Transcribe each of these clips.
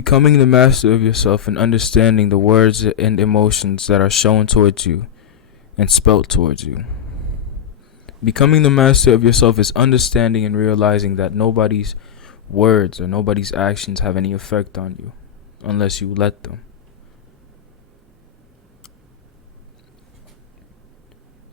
Becoming the master of yourself and understanding the words and emotions that are shown towards you and spelt towards you. Becoming the master of yourself is understanding and realizing that nobody's words or nobody's actions have any effect on you unless you let them.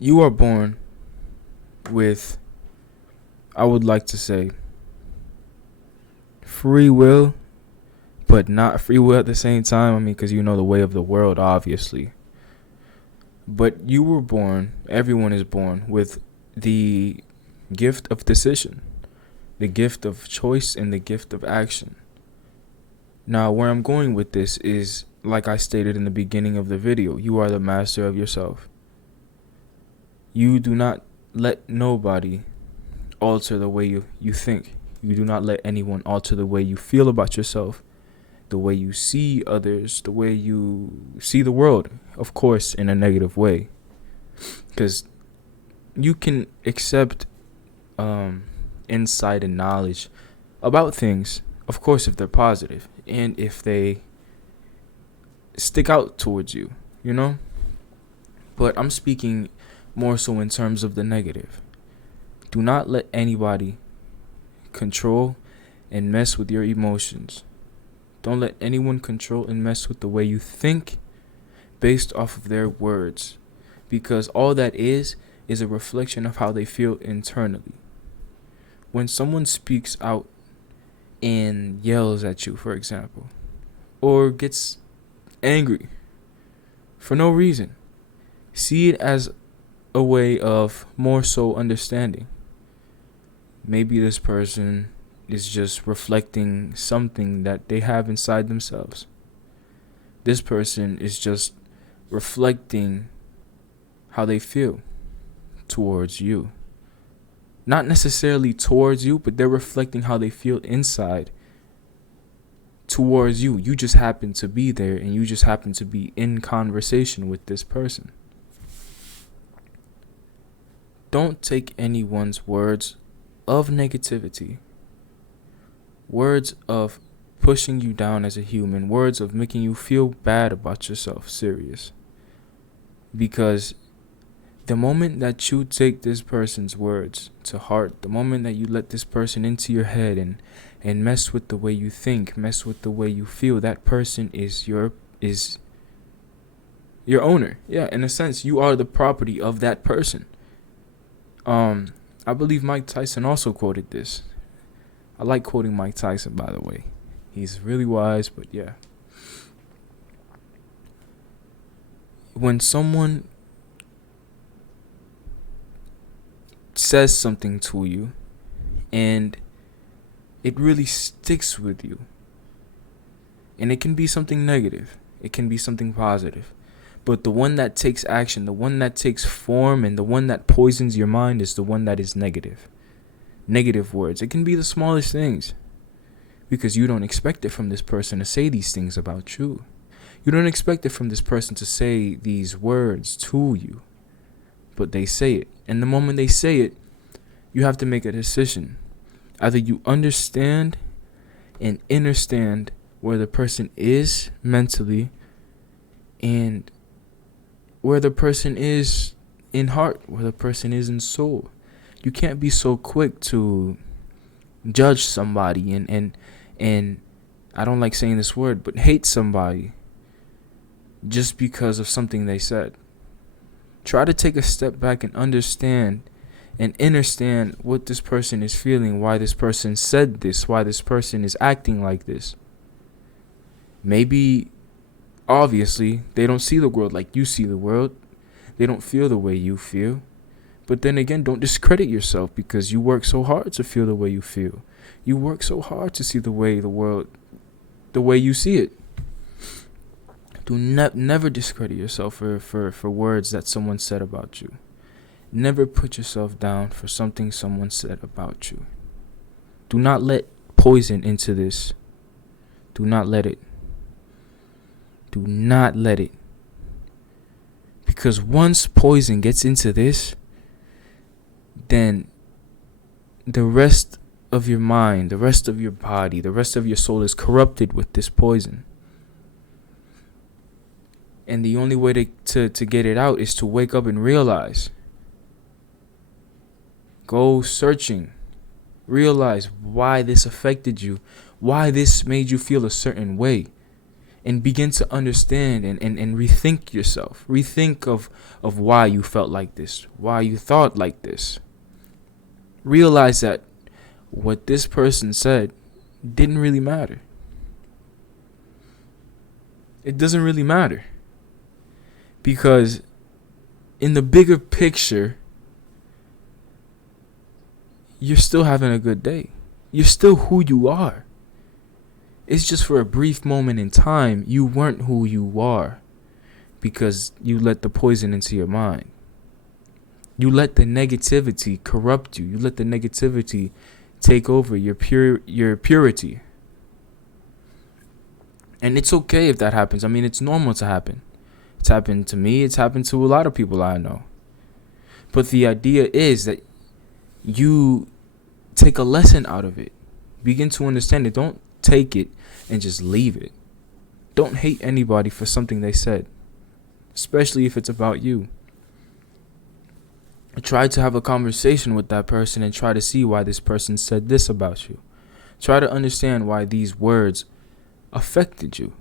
You are born with, I would like to say, free will, but not free will at the same time. I mean, because you know the way of the world, obviously. But you were born, everyone is born with the gift of decision, the gift of choice, and the gift of action. Now, where I'm going with this is, like I stated in the beginning of the video, you are the master of yourself. You do not let nobody alter the way you think. You do not let anyone alter the way you feel about yourself, the way you see others, the way you see the world, of course, in a negative way. Because you can accept insight and knowledge about things, of course, if they're positive and if they stick out towards you, you know? But I'm speaking more so in terms of the negative. Do not let anybody control and mess with your emotions. Don't let anyone control and mess with the way you think based off of their words, because all that is a reflection of how they feel internally. When someone speaks out and yells at you, for example, or gets angry for no reason, see it as a way of more so understanding. Maybe this person is just reflecting something that they have inside themselves. This person is just reflecting how they feel towards you. Not necessarily towards you, but they're reflecting how they feel inside towards you. You just happen to be there and you just happen to be in conversation with this person. Don't take anyone's words of negativity, words of pushing you down as a human, words of making you feel bad about yourself serious. Because the moment that you take this person's words to heart, the moment that you let this person into your head and mess with the way you think, mess with the way you feel, that person is your owner. Yeah, in a sense, you are the property of that person. I believe Mike Tyson also quoted this. I like quoting Mike Tyson, by the way. He's really wise, but yeah. When someone says something to you and it really sticks with you, and it can be something negative, it can be something positive, but the one that takes action, the one that takes form, and the one that poisons your mind is the one that is negative. Negative words. It can be the smallest things, because you don't expect it from this person to say these things about you. You don't expect it from this person to say these words to you, but they say it. And the moment they say it, you have to make a decision. Either you understand and understand where the person is mentally and where the person is in heart, where the person is in soul. You can't be so quick to judge somebody and I don't like saying this word, but hate somebody just because of something they said. Try to take a step back and understand what this person is feeling, why this person said this, why this person is acting like this. Maybe, obviously, they don't see the world like you see the world. They don't feel the way you feel. But then again, don't discredit yourself because you work so hard to feel the way you feel. You work so hard to see the world the way you see it. Do never discredit yourself for words that someone said about you. Never put yourself down for something someone said about you. Do not let poison into this. Do not let it. Do not let it. Because once poison gets into this, then the rest of your mind, the rest of your body, the rest of your soul is corrupted with this poison. And the only way to get it out is to wake up and realize. Go searching. Realize why this affected you, why this made you feel a certain way. And begin to understand and rethink yourself. Rethink of why you felt like this, why you thought like this. Realize that what this person said didn't really matter. It doesn't really matter. Because in the bigger picture, you're still having a good day. You're still who you are. It's just for a brief moment in time, you weren't who you are because you let the poison into your mind. You let the negativity corrupt you. You let the negativity take over your purity. And it's okay if that happens. I mean, it's normal to happen. It's happened to me. It's happened to a lot of people I know. But the idea is that you take a lesson out of it. Begin to understand it. Don't take it and just leave it. Don't hate anybody for something they said, especially if it's about you. Try to have a conversation with that person and try to see why this person said this about you. Try to understand why these words affected you.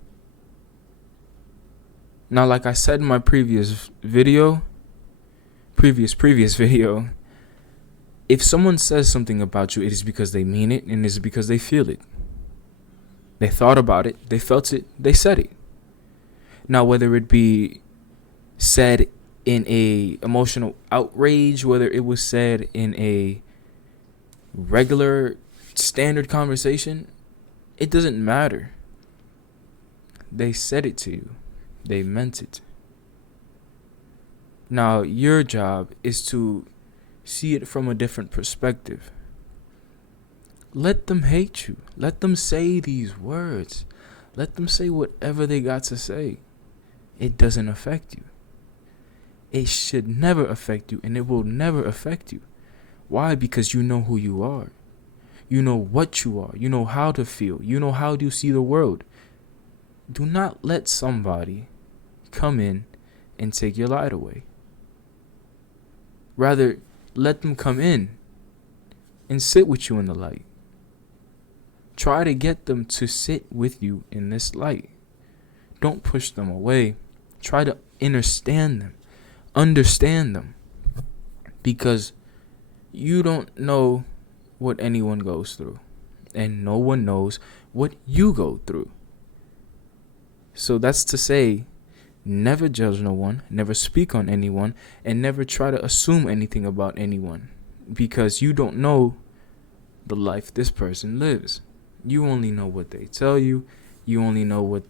Now, like I said in my previous video, if someone says something about you, it is because they mean it and it is because they feel it. They thought about it, they felt it, they said it. Now, whether it be said in a emotional outrage, whether it was said in a regular standard conversation, it doesn't matter. They said it to you. They meant it. Now, your job is to see it from a different perspective. Let them hate you. Let them say these words. Let them say whatever they got to say. It doesn't affect you. It should never affect you, and it will never affect you. Why? Because you know who you are. You know what you are. You know how to feel. You know how to see the world. Do not let somebody come in and take your light away. Rather, let them come in and sit with you in the light. Try to get them to sit with you in this light. Don't push them away. Try to understand them. Because you don't know what anyone goes through. And no one knows what you go through. So that's to say, never judge no one, never speak on anyone, and never try to assume anything about anyone. Because you don't know the life this person lives. You only know what they tell you. You only know what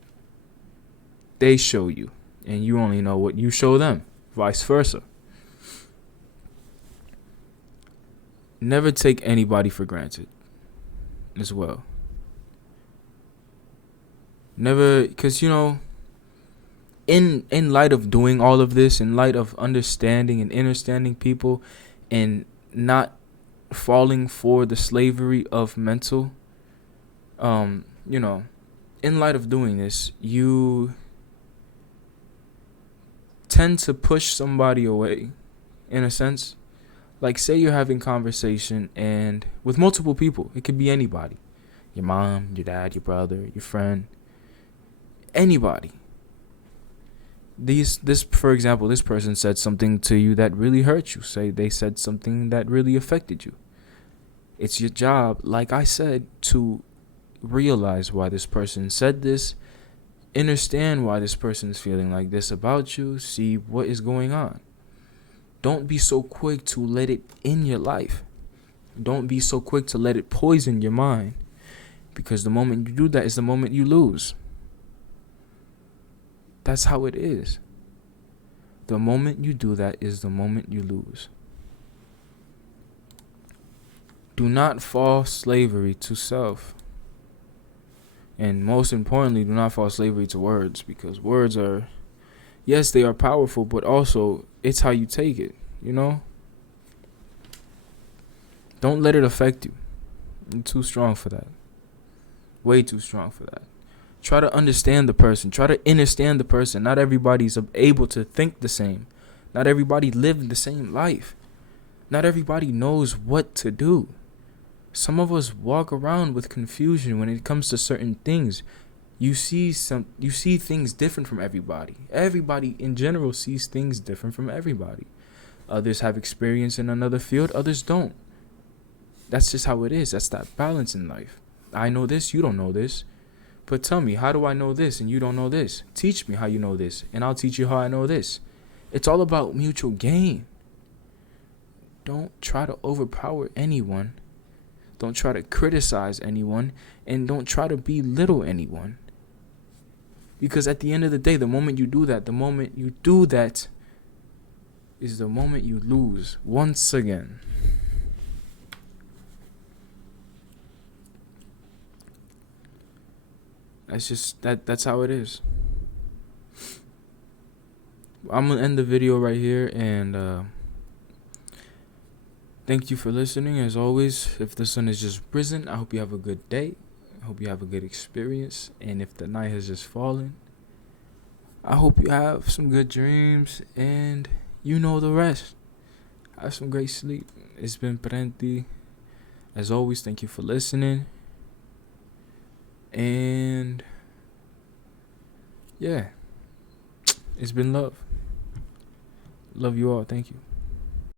they show you. And you only know what you show them. Vice versa. Never take anybody for granted as well. Never, because, in light of doing all of this, in light of understanding and understanding people and not falling for the slavery of mental, in light of doing this, you tend to push somebody away, in a sense. Like, say you're having conversation and with multiple people. It could be anybody. Your mom, your dad, your brother, your friend. Anybody. For example, this person said something to you that really hurt you. Say they said something that really affected you. It's your job, like I said, to realize why this person said this, understand why this person is feeling like this about you, see what is going on. Don't be so quick to let it in your life. Don't be so quick to let it poison your mind, because the moment you do that is the moment you lose. That's how it is. The moment you do that is the moment you lose. Do not fall slavery to self. And most importantly, do not fall slavery to words, because words are, yes, they are powerful, but also it's how you take it, Don't let it affect you. You're too strong for that. Way too strong for that. Try to understand the person. Try to understand the person. Not everybody's able to think the same. Not everybody lives the same life. Not everybody knows what to do. Some of us walk around with confusion when it comes to certain things. You see things different from everybody. Everybody in general sees things different from everybody. Others have experience in another field, others don't. That's just how it is. That's that balance in life. I know this, you don't know this. But tell me, how do I know this and you don't know this? Teach me how you know this, and I'll teach you how I know this. It's all about mutual gain. Don't try to overpower anyone. Don't try to criticize anyone, and don't try to belittle anyone. Because at the end of the day, the moment you do that is the moment you lose once again. That's how it is. I'm gonna end the video right here, and thank you for listening. As always, if the sun has just risen, I hope you have a good day. I hope you have a good experience. And if the night has just fallen, I hope you have some good dreams, and you know the rest. Have some great sleep. It's been Prenti. As always, thank you for listening. And yeah, it's been love. Love you all. Thank you.